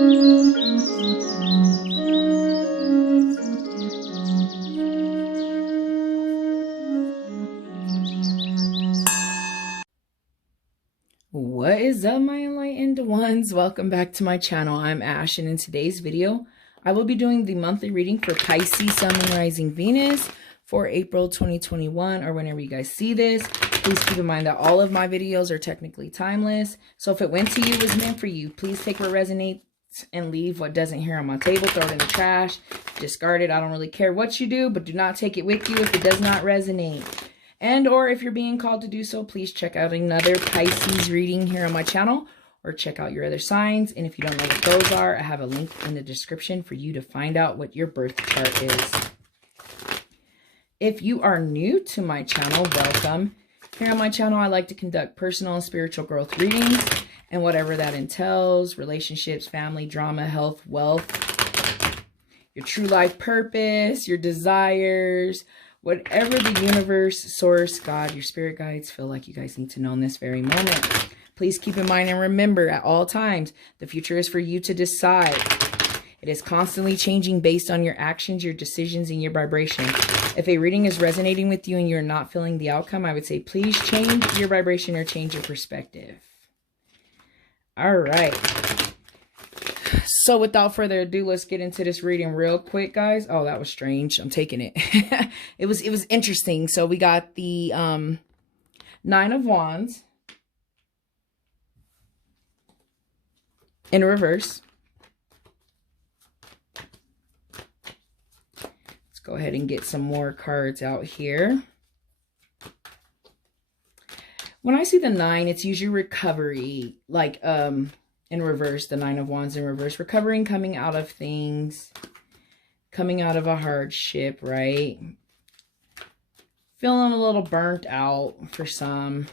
What is up, my enlightened ones? Welcome back to my channel. I'm Ash, and in today's video I will be doing the monthly reading for Pisces Sun and Rising Venus for April 2021, or whenever you guys see this. Please keep in mind that all of my videos are technically timeless, so if it went to you, it was meant for you. Please take what resonates and leave what doesn't here on my table. Throw it in the trash, discard it. I don't really care what you do, but do not take it with you if it does not resonate. And or if you're being called to do so, please check out another Pisces reading here on my channel, or check out your other signs. And if you don't know what those are, I have a link in the description for you to find out what your birth chart is. If you are new to my channel, welcome. Here on my channel, I like to conduct personal and spiritual growth readings, and whatever that entails: relationships, family, drama, health, wealth, your true life purpose, your desires, whatever the universe, source, God, your spirit guides feel like you guys need to know in this very moment. Please keep in mind and remember at all times, the future is for you to decide. It is constantly changing based on your actions, your decisions, and your vibration. If a reading is resonating with you and you're not feeling the outcome, I would say please change your vibration or change your perspective. All right. So without further ado, let's get into this reading real quick, guys. Oh, that was strange. I'm taking it. It was interesting. So we got the Nine of Wands in reverse. Let's go ahead and get some more cards out here. When I see the 9, it's usually recovery, like in reverse, the Nine of Wands in reverse, recovering, coming out of things, coming out of a hardship, right? Feeling a little burnt out for some.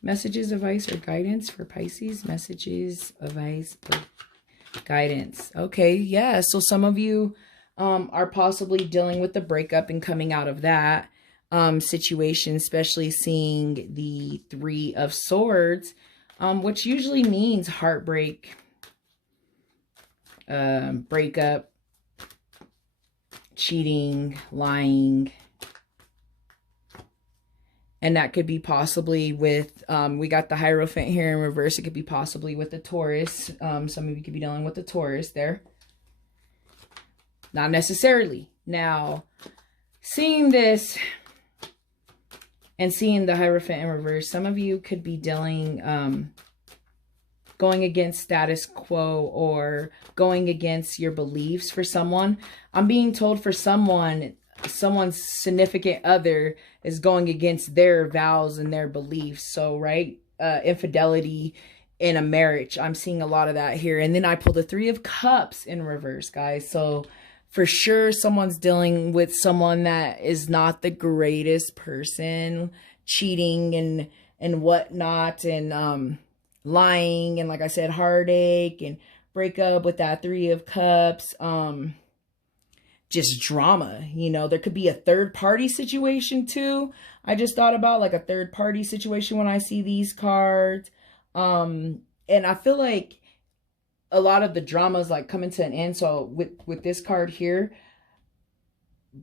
Messages, advice, or guidance for Pisces. Messages, advice, or guidance. Okay, yeah. So some of you are possibly dealing with the breakup and coming out of that situation, especially seeing the Three of Swords, which usually means heartbreak, breakup, cheating, lying. And that could be possibly with, we got the Hierophant here in reverse. It could be possibly with the Taurus. Some of you could be dealing with the Taurus there. Not necessarily. Now, seeing this and seeing the Hierophant in reverse, some of you could be dealing, going against status quo or going against your beliefs for someone. I'm being told for someone's significant other is going against their vows and their beliefs. So, right, infidelity in a marriage. I'm seeing a lot of that here. And then I pulled the Three of Cups in reverse, guys. So for sure, someone's dealing with someone that is not the greatest person, cheating and whatnot, and lying, and like I said, heartache and breakup with that Three of Cups. Just drama, you know. There could be a third party situation too. I just thought about like a third party situation when I see these cards. And I feel like a lot of the drama is like coming to an end. So with this card here,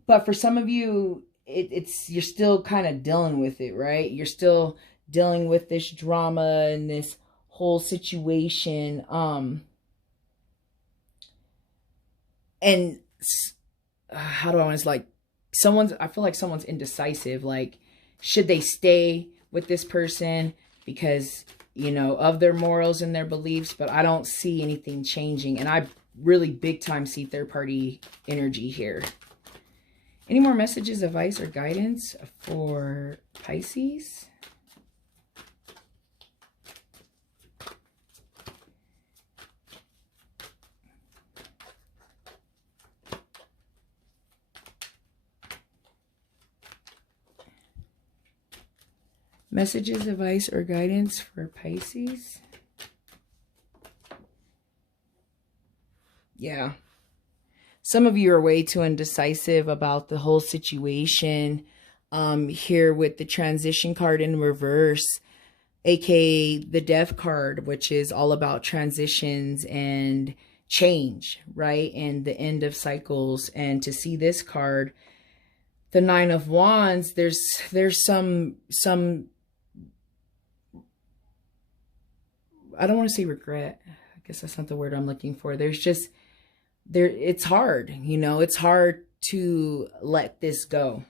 but for some of you, you're still kind of dealing with it, right? You're still dealing with this drama and this whole situation. And how do I want to, like, I feel like someone's indecisive. Like, should they stay with this person because, you know, of their morals and their beliefs? But I don't see anything changing. And I really big time see third party energy here. Any more messages, advice, or guidance for Pisces? Messages, advice, or guidance for Pisces? Yeah. Some of you are way too indecisive about the whole situation. Here with the transition card in reverse. aka the Death card, which is all about transitions and change, right? And the end of cycles. And to see this card, the Nine of Wands, there's some I don't want to say regret. I guess that's not the word I'm looking for. It's hard, you know, it's hard to let this go.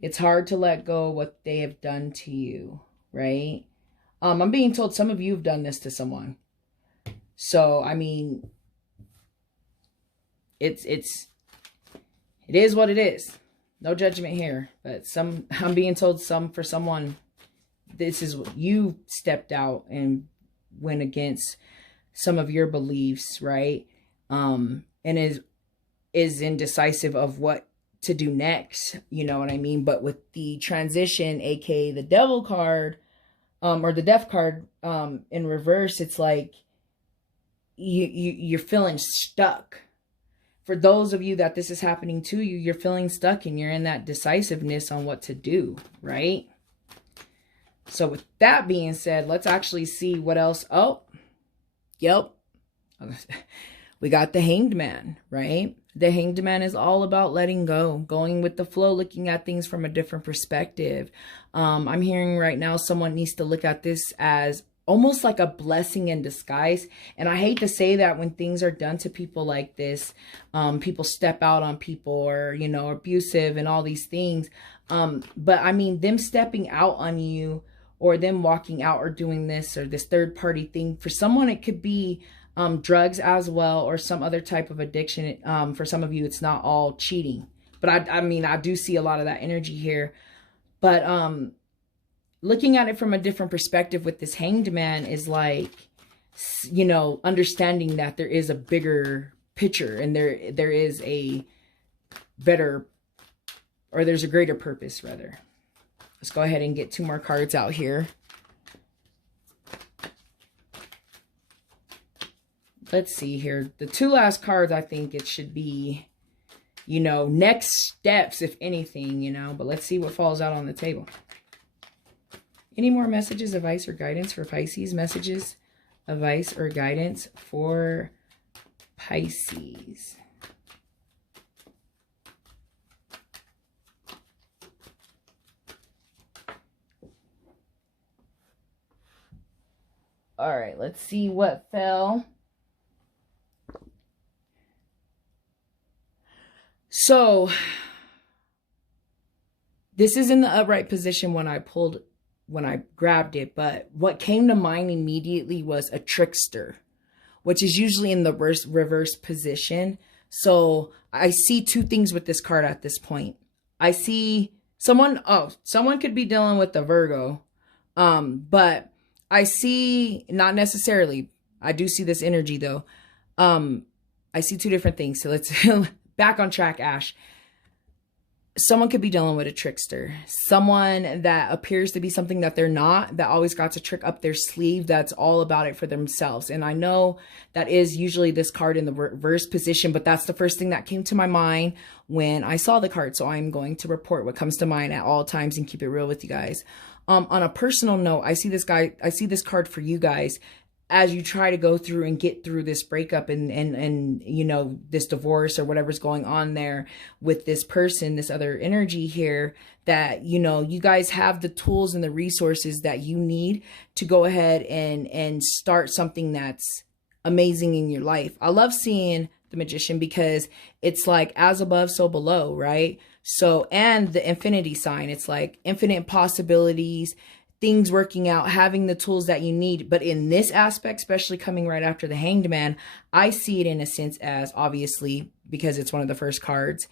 It's hard to let go what they have done to you, right? I'm being told some of you have done this to someone. So, I mean, it is what it is. No judgment here, but I'm being told for someone, this is what you stepped out and went against some of your beliefs, right? And is indecisive of what to do next, you know what I mean? But with the transition, aka the Devil card, or the Death card, in reverse, it's like you're feeling stuck. For those of you that this is happening to you, you're feeling stuck and you're in that decisiveness on what to do, right? So with that being said, let's actually see what else. Oh, yep. We got the Hanged Man, right? The Hanged Man is all about letting go, going with the flow, looking at things from a different perspective. I'm hearing right now someone needs to look at this as almost like a blessing in disguise. And I hate to say that when things are done to people like this, people step out on people or, you know, abusive and all these things. But I mean, them stepping out on you or them walking out or doing this or this third party thing, for someone, it could be drugs as well, or some other type of addiction. For some of you, it's not all cheating, but I mean, I do see a lot of that energy here. But looking at it from a different perspective with this Hanged Man is like, you know, understanding that there is a bigger picture and there is a better, or there's a greater purpose rather. Let's go ahead and get 2 more cards out here. Let's see here. The 2 last cards, I think it should be, you know, next steps, if anything, you know. But let's see what falls out on the table. Any more messages, advice, or guidance for Pisces? Messages, advice, or guidance for Pisces. All right, let's see what fell. So, this is in the upright position when I grabbed it, but what came to mind immediately was a trickster, which is usually in the reverse position. So I see 2 things with this card at this point. I see someone could be dealing with the Virgo, but I see, not necessarily, I do see this energy though. I see 2 different things. So let's back on track, Ash. Someone could be dealing with a trickster, someone that appears to be something that they're not, that always got a trick up their sleeve, that's all about it for themselves. And I know that is usually this card in the reverse position, but that's the first thing that came to my mind when I saw the card. So I'm going to report what comes to mind at all times and keep it real with you guys. On a personal note, I see this card for you guys as you try to go through and get through this breakup and you know, this divorce or whatever's going on there with this person, this other energy here, that, you know, you guys have the tools and the resources that you need to go ahead and start something that's amazing in your life. I love seeing the Magician because it's like as above, so below, right? So, and the infinity sign, it's like infinite possibilities, things working out, having the tools that you need. But in this aspect, especially coming right after the Hanged Man, I see it in a sense as, obviously, because it's one of the first cards,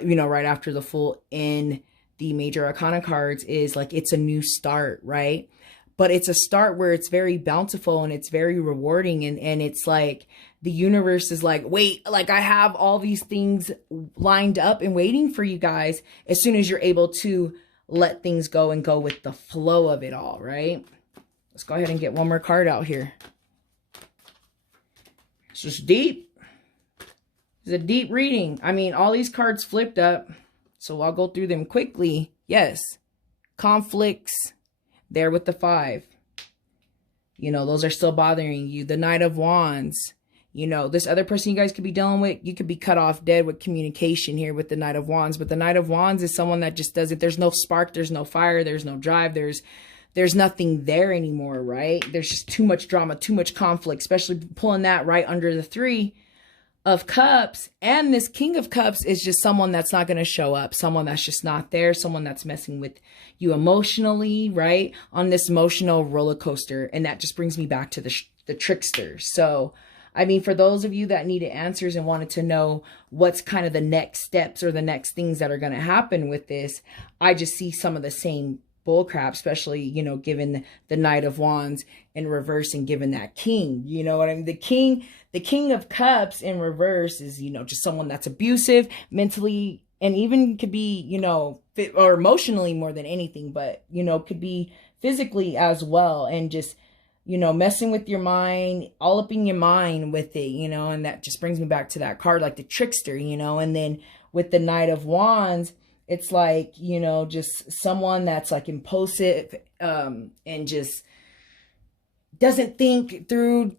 you know, right after the Fool in the Major Arcana cards, is like, it's a new start, right? But it's a start where it's very bountiful and it's very rewarding. And it's like, the universe is like, wait, like I have all these things lined up and waiting for you guys as soon as you're able to let things go and go with the flow of it all, right? Let's go ahead and get 1 more card out here. It's just deep. It's a deep reading. I mean, all these cards flipped up, so I'll go through them quickly. Yes, conflicts, there with the 5. You know, those are still bothering you. The Knight of Wands. You know, this other person you guys could be dealing with, you could be cut off dead with communication here with the Knight of Wands. But the Knight of Wands is someone that just doesn't, there's no spark, there's no fire, there's no drive, there's nothing there anymore, right? There's just too much drama, too much conflict, especially pulling that right under the 3 of Cups. And this King of Cups is just someone that's not going to show up, someone that's just not there, someone that's messing with you emotionally, right? On this emotional roller coaster. And that just brings me back to the trickster. So, I mean, for those of you that needed answers and wanted to know what's kind of the next steps or the next things that are going to happen with this, I just see some of the same bullcrap, especially, you know, given the Knight of Wands in reverse and given that King, you know what I mean? The King of Cups in reverse is, you know, just someone that's abusive mentally, and even could be, you know, or emotionally more than anything, but, you know, could be physically as well. And just, you know, messing with your mind, all up in your mind with it, you know, and that just brings me back to that card, like the trickster, you know. And then with the Knight of Wands, it's like, you know, just someone that's like impulsive, and just doesn't think through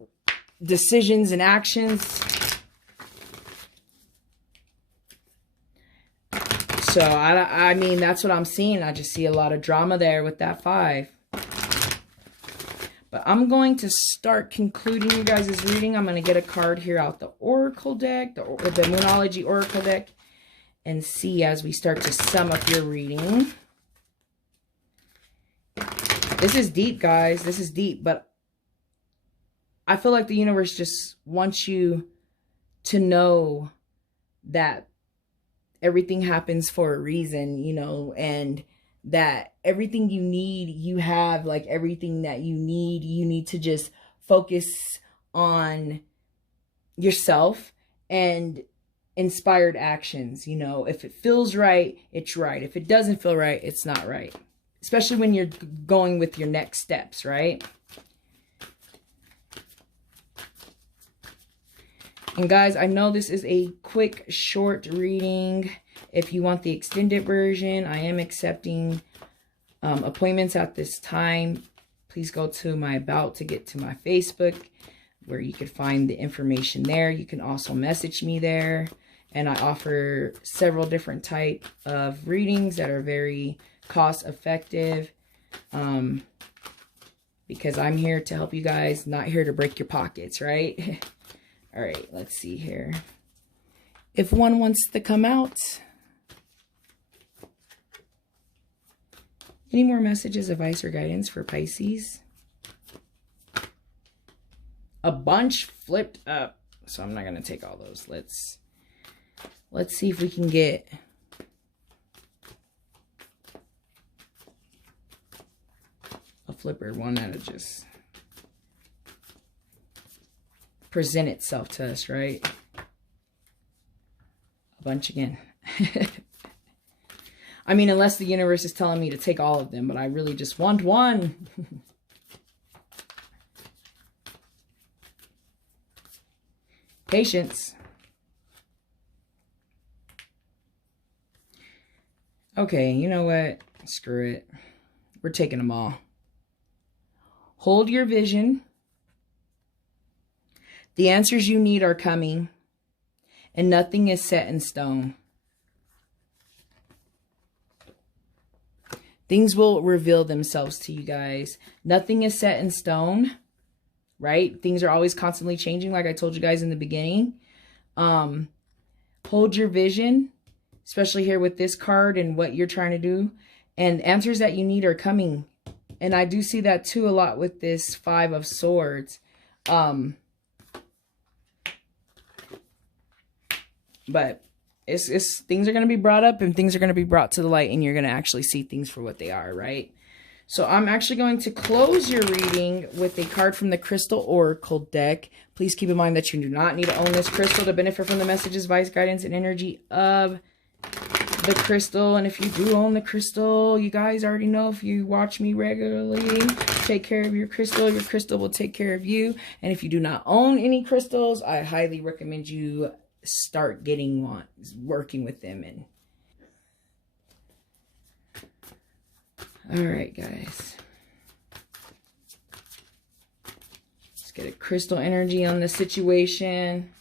decisions and actions. So, I mean, that's what I'm seeing. I just see a lot of drama there with that 5. But I'm going to start concluding you guys' reading. I'm going to get a card here out the Oracle deck, the Moonology Oracle deck, and see as we start to sum up your reading. This is deep, guys. This is deep, but I feel like the universe just wants you to know that everything happens for a reason, you know, and that everything you need, you have. Like everything that you need to just focus on yourself and inspired actions. You know, if it feels right, it's right. If it doesn't feel right, it's not right. Especially when you're going with your next steps, right? And guys, I know this is a quick, short reading. If you want the extended version, I am accepting appointments at this time. Please go to my About to get to my Facebook, where you can find the information there. You can also message me there. And I offer several different type of readings that are very cost effective. Because I'm here to help you guys, not here to break your pockets, right? All right, let's see here. If one wants to come out. Any more messages, advice, or guidance for Pisces? A bunch flipped up. So I'm not going to take all those. Let's see if we can get a flipper, one that'll just present itself to us, right? A bunch again. I mean, unless the universe is telling me to take all of them, but I really just want one. Patience. Okay, you know what? Screw it. We're taking them all. Hold your vision. The answers you need are coming, and nothing is set in stone. Things will reveal themselves to you guys. Nothing is set in stone, right? Things are always constantly changing, like I told you guys in the beginning. Hold your vision, especially here with this card and what you're trying to do. And answers that you need are coming. And I do see that too a lot with this 5 of Swords. But it's things are going to be brought up and things are going to be brought to the light, and you're going to actually see things for what they are, right? So I'm actually going to close your reading with a card from the Crystal Oracle deck. Please keep in mind that you do not need to own this crystal to benefit from the messages, advice, guidance, and energy of the crystal. And if you do own the crystal, you guys already know, if you watch me regularly, take care of your crystal will take care of you. And if you do not own any crystals, I highly recommend you start working with them. And all right, guys, get a crystal energy on the situation.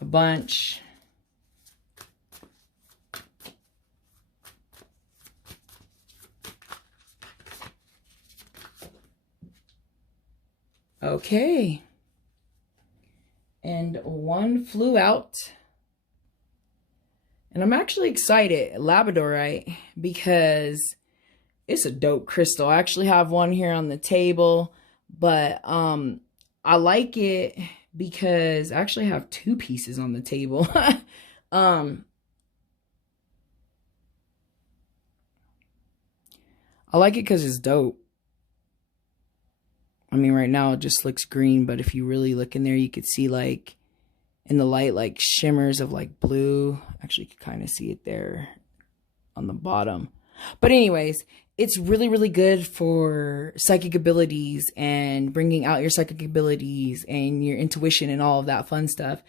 A bunch. Okay. And one flew out. And I'm actually excited, Labradorite, because it's a dope crystal. I actually have one here on the table, but I like it because I actually have two pieces on the table. I like it because it's dope. I mean, right now it just looks green, but if you really look in there, you could see like in the light, like shimmers of like blue. Actually, you can kind of see it there on the bottom. But anyways, it's really, really good for psychic abilities and bringing out your psychic abilities and your intuition and all of that fun stuff.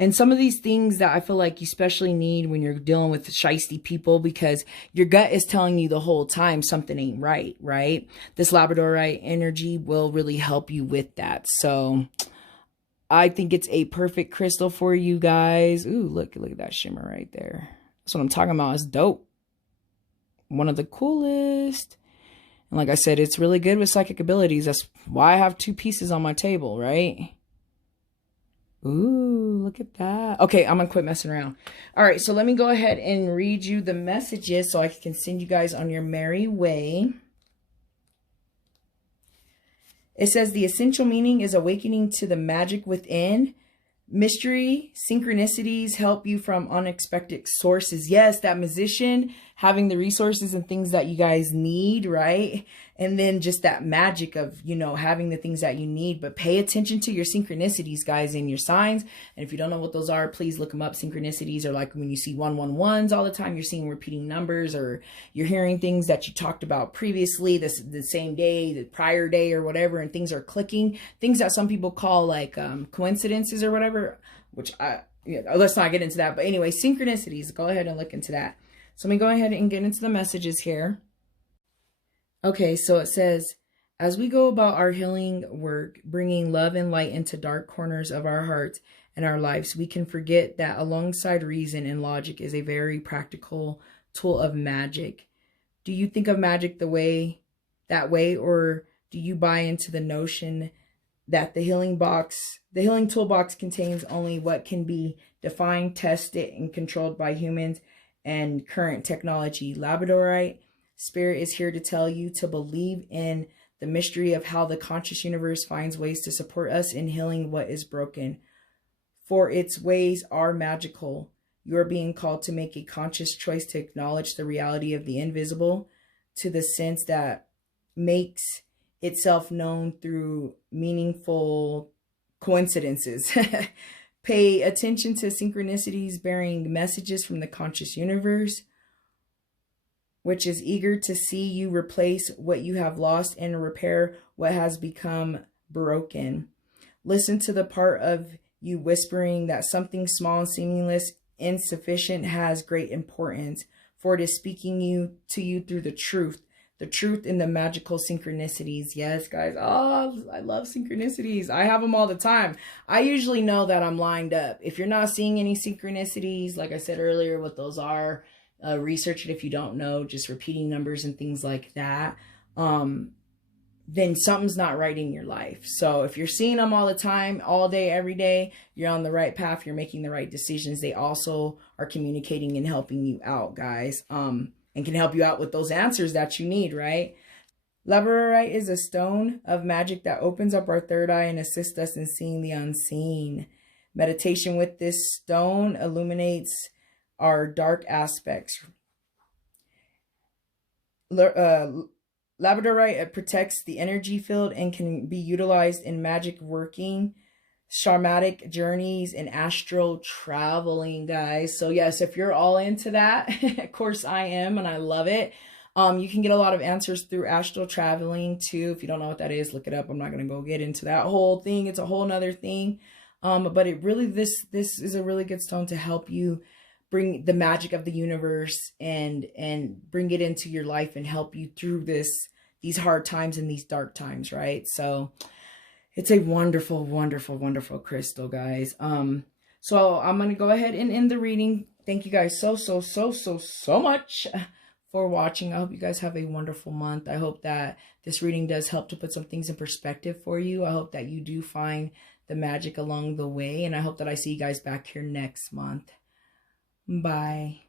And some of these things that I feel like you especially need when you're dealing with shiesty people, because your gut is telling you the whole time something ain't right, right? This Labradorite energy will really help you with that. So I think it's a perfect crystal for you guys. Ooh, look at that shimmer right there. That's what I'm talking about. It's dope. One of the coolest. And like I said, it's really good with psychic abilities. That's why I have two pieces on my table, right? Ooh, look at that. Okay, I'm gonna quit messing around. All right, so let me go ahead and read you the messages so I can send you guys on your merry way. It says the essential meaning is awakening to the magic within. Mystery, synchronicities help you from unexpected sources. Yes, that musician having the resources and things that you guys need, right? And then just that magic of, you know, having the things that you need. But pay attention to your synchronicities, guys, and your signs. And if you don't know what those are, please look them up. Synchronicities are like when you see 111s all the time, you're seeing repeating numbers, or you're hearing things that you talked about previously, the same day, the prior day or whatever, and things are clicking. Things that some people call like coincidences or whatever, which let's not get into that. But anyway, synchronicities, go ahead and look into that. So let me go ahead and get into the messages here. Okay, so it says, as we go about our healing work, bringing love and light into dark corners of our hearts and our lives, we can forget that alongside reason and logic is a very practical tool of magic. Do you think of magic that way, or do you buy into the notion that the healing toolbox contains only what can be defined, tested, and controlled by humans and current technology? Labradorite Spirit is here to tell you to believe in the mystery of how the conscious universe finds ways to support us in healing what is broken. For its ways are magical. You are being called to make a conscious choice to acknowledge the reality of the invisible, to the sense that makes itself known through meaningful coincidences. Pay attention to synchronicities bearing messages from the conscious universe, which is eager to see you replace what you have lost and repair what has become broken. Listen to the part of you whispering that something small and seemingly insufficient has great importance, for it is speaking to you through the truth in the magical synchronicities. Yes, guys. Oh, I love synchronicities. I have them all the time. I usually know that I'm lined up. If you're not seeing any synchronicities, like I said earlier, what those are, research it if you don't know, just repeating numbers and things like that, then something's not right in your life. So if you're seeing them all the time, all day, every day, you're on the right path, you're making the right decisions. They also are communicating and helping you out, guys, and can help you out with those answers that you need, right? Labradorite is a stone of magic that opens up our third eye and assists us in seeing the unseen. Meditation with this stone illuminates our dark aspects. Labradorite protects the energy field and can be utilized in magic working, shamanic journeys, and astral traveling, guys. So yes, if you're all into that, of course I am, and I love it. You can get a lot of answers through astral traveling too. If you don't know what that is, look it up. I'm not going to go get into that whole thing. It's a whole nother thing. But it really, this is a really good stone to help you bring the magic of the universe and bring it into your life and help you through these hard times and these dark times, right? So It's a wonderful, wonderful, wonderful crystal, guys. So I'm going to go ahead and end the reading. Thank you guys so much for watching. I hope you guys have a wonderful month. I hope that this reading does help to put some things in perspective for you. I hope that you do find the magic along the way. And I hope that I see you guys back here next month. Bye.